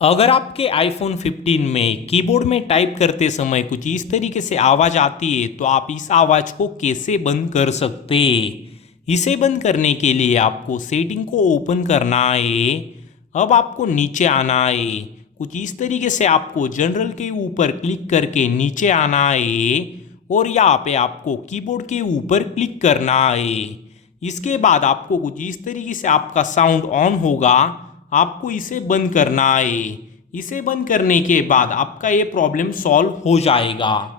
अगर आपके आईफोन 15 में कीबोर्ड में टाइप करते समय कुछ इस तरीके से आवाज़ आती है तो आप इस आवाज़ को कैसे बंद कर सकते हैं। इसे बंद करने के लिए आपको सेटिंग को ओपन करना है। अब आपको नीचे आना है। कुछ इस तरीके से आपको जनरल के ऊपर क्लिक करके नीचे आना है और यहाँ पे आपको कीबोर्ड के ऊपर क्लिक करना है। इसके बाद आपको कुछ इस तरीके से आपका साउंड ऑन होगा। आपको इसे बंद करना है। इसे बंद करने के बाद आपका ये प्रॉब्लम सॉल्व हो जाएगा।